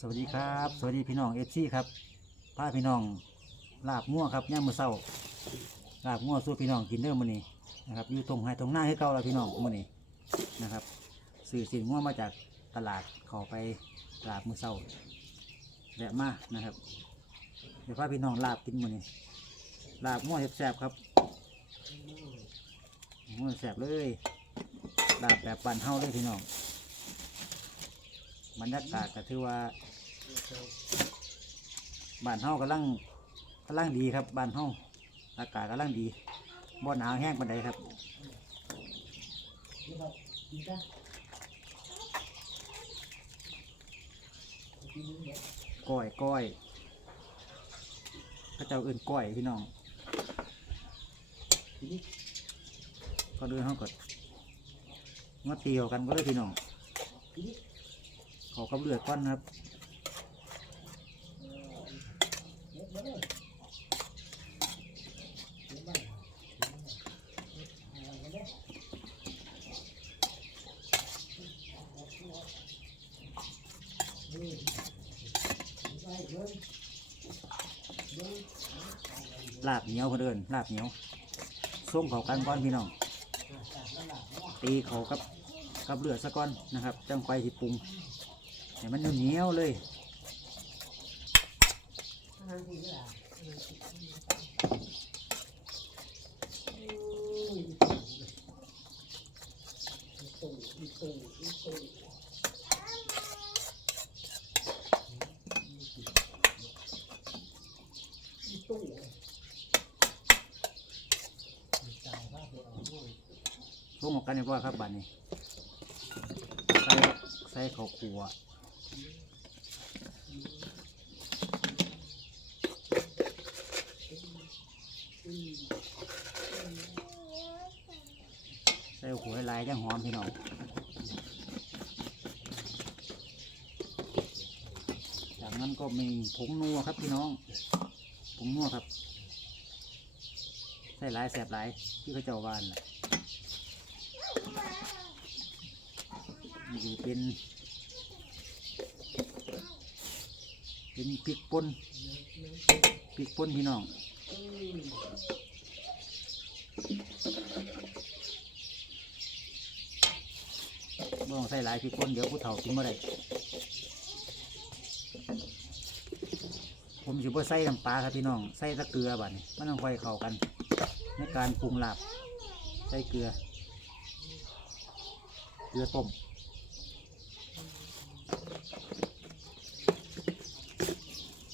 สวัสดีครับ สวัสดีพี่น้องเอฟซีครับพาพี่น้องลาบงัวครับย่ามมือเศร้าลาบงัวสู้พี่น้องกินเด้อมื้อนี้นะครับอยู่ตรงไห้ตรงหน้าให้เก่าแล้วพี่น้องมื้อนี้นะครับสื่อสินงัวมาจากตลาดข้าไปลาบมือเศร้าแวะมานะครับเดี๋ยวพาพี่น้องลาบกินมื้อนี้ลาบงัวแซ่บๆครับงัวแซ่บเลยลาบแบบปั่นเฮาเลยพี่น้อง บรรยากาศก็ถือว่าบ้านเฮากำลังกำลังดีครับบ้านเฮาอากาศกำลังดีบ่หนาวแห้งปานใดครับก้อยก้อยพระเจ้าเอื่นก้อยพี่น้องก็เดินห้องกดมาเตียวกันก็เลยพี่น้อง เขากับเลือดก้อนครับลาบเหนียวคนเดินลาบเหนียวส้มเขากันก้อนพี่น้อง ตีเขากับกับเลือดสะก้อนนะครับจังไฟสิปรุง ให้มันเหนียวเลยลงออกกันดีกว่าครับบัดนี้ ใส่ใส่ข้าวคั่ว ใส่ข้าวคั่วลายจังหอมพี่น้องจากนั้นก็มีผงนัวครับพี่น้องผงนัวครับ ใส่หลายแสบหลายที่เขาเจ้าวานแหละนี่เป็นเป็นพริกป่นพริกป่นพี่น้อง บ่ต้องใส่หลายพริกป่นเดี๋ยวผู้เฒ่ากินไม่ได้ผมสิบ่ใส่น้ำปลาครับพี่น้องใส่ตะเกลือบัดนี้มันต้องค่อยเข้ากัน ในการปรุงลาบใส่เกลือ เกลือต้ม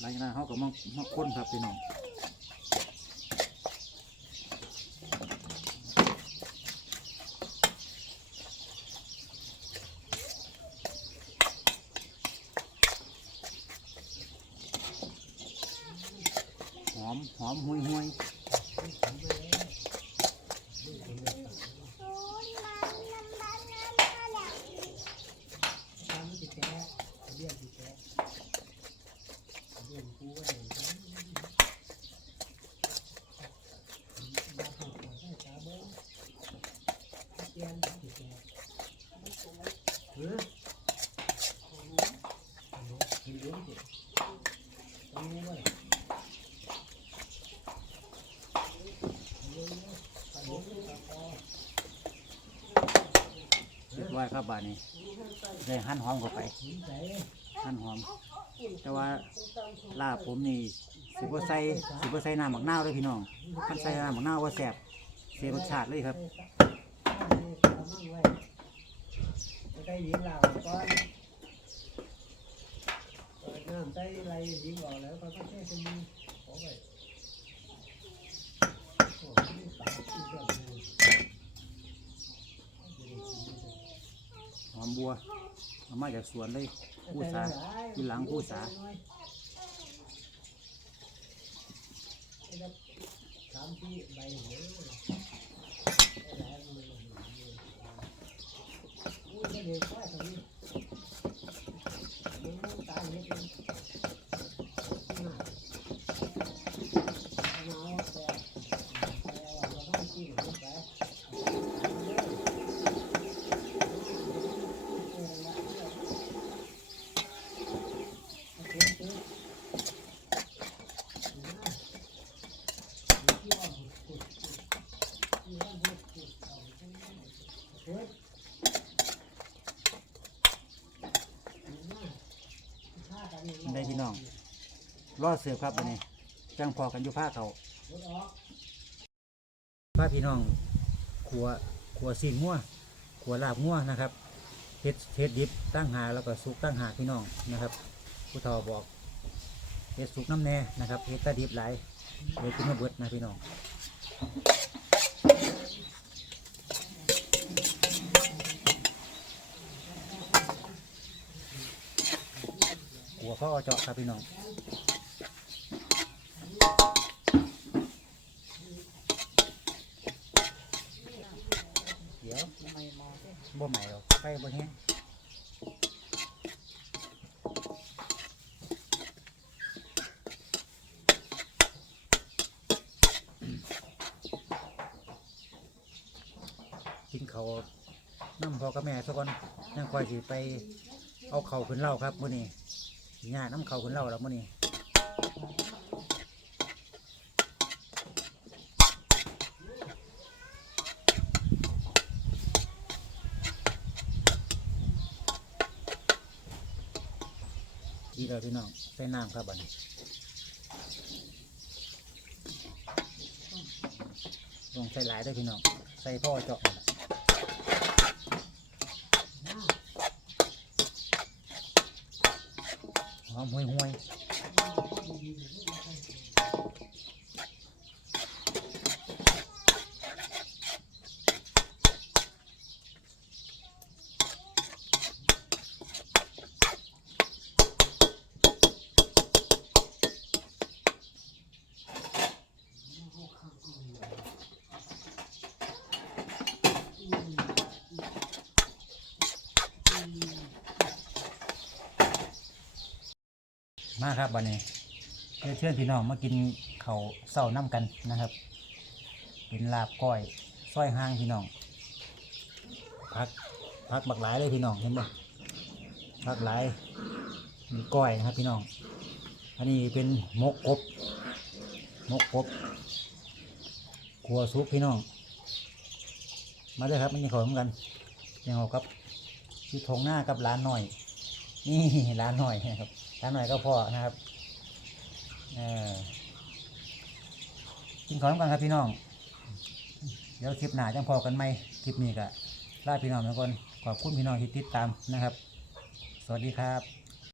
หลังจากนั้นเขาก็มามาค้นครับพี่น้อง อมหอมหุยหุยเรีย อยครับบานนี้ได้หั่นหอมเข้าไปหั่นหอม แต่ว่าลาบผมนี่สิบ่ใส่สิบ่ใส่น้ำหมักนาวเลยพี่น้องคันใส่น้ำหมักนาวว่าแซ่บเสียรสชาติเลยครับได้ยิงเราก้อนน้ำได้ไรยิงออกแล้วก็แค่จะมีขอไปโอ้ยปากที่เกิดเลย ห อมบัวเอามาจากสวนเลยผู้สาที่หลังผู้สาสามที่ใบหัวอุ้จะเด็กว่าตรงนี้ตายเล็กเลยน่าเอาแต่แต่ว่าเราต้องกินมันไป ห ได้พี่น้องรอดเสือครับวันนี้จังพอกันอยู่ผ้าเขาผ้าพี่น้องขัวขัวซีนงัวขัวลาบงัวนะครับเฮ็ดเฮ็ดดิบตั้งหาแล้วก็สุกตั้งหาพี่น้องนะครับ ผู้เฒ่าบอกเฮ็ดสุกน้ำแน่นะครับเฮ็ดตาดิบหลายเฮ็ดกินมาเบิดนะพี่น้อง ขัวข้อเจาะครับพี่น้องเดี๋ยวไม่มาบ่ใหม่หรอกไฟบ่แห้งกินเขาวน้ำพอกับแม่สักคนยังคอยสิไปเอาเข่าขึ้นเล่าครับมื้อนี้ ญาน้ำเขาวขึ้นเล่าแล้วมื้อนี้ดีแล้วพี่น้องใส่น้ำครับบันลงใส่หลายเด้พี่น้อง ใส่พ่อเจาะ หอมห่วยห่วย มาครับบัดนี้เชิญเชิญพี่น้องมากินเขาเศร้าน้ำกันนะครับ เป็นลาบก้อยซอยห้างพี่น้องพักพักบักหลายเลยพี่น้องเห็นบ่พักหลายมีก้อยนะครับพี่น้อง อันนี้เป็นมกกบมกกบขัวซุปพี่น้อง มาเลยครับไม่มีขอมกันยังเอาครับที่ทงหน้ากับร้านหน่อย นี่ร้านหน่อยนะครับร้านหน่อยก็พอนะครับกินของกันครับพี่น้อง เดี๋ยวคลิปหน้าจังพอกันไหมคลิปนี้ก็ลาพี่น้องทุกคนขอบคุณพี่น้องที่ติดตามนะครับ สวัสดีครับ